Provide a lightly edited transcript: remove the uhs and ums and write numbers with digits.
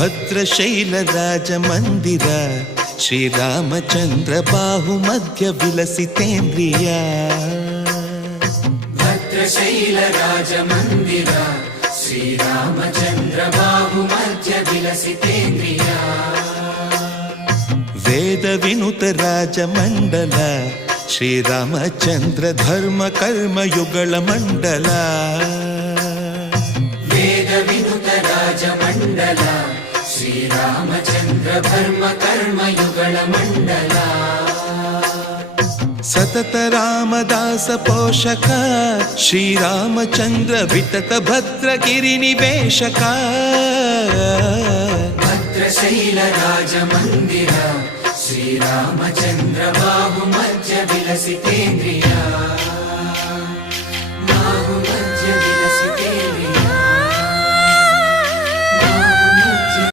ಭದ್ರಶೈಲ ರಾಜ ಮಂದಿರ ಶ್ರೀರಾಮಚಂದ್ರ ಬಾಹು ಮಧ್ಯ ವಿಲಸಿತೇಂದ್ರಿಯ ಭದ್ರಶೈಲ ರಾಜ ಮಂದಿರ ಶ್ರೀರಾಮಚಂದ್ರ ಬಾಹು ಮಧ್ಯ ವಿಲಸಿತೇಂದ್ರಿಯ ವೇದ ವಿನುತ ರಾಜ ಮಂಡಲ ಶ್ರೀರಾಮಚಂದ್ರ ಧರ್ಮ ಕರ್ಮ ಯುಗಳ ಮಂಡಲ ವೇದ ವಿನುತ ರಾಜ ಮಂಡಲ ಶ್ರೀರಾಮಚಂದ್ರ ಧರ್ಮ ಕರ್ಮ ಯುಗಳ ಮಂಡಲ ಸತತ ರಾಮದಾಸ ಪೋಷಕ ಶ್ರೀರಾಮಚಂದ್ರ ವಿತತ ಭದ್ರಗಿರಿ ನಿವೇಶಕ ಭದ್ರಶೈಲ ರಾಜ ಮಂದಿರ ಶ್ರೀರಾಮಚಂದ್ರ ಬಾಹು ಮಧ್ಯ ವಿಲಸಿತೇಂದ್ರಿಯ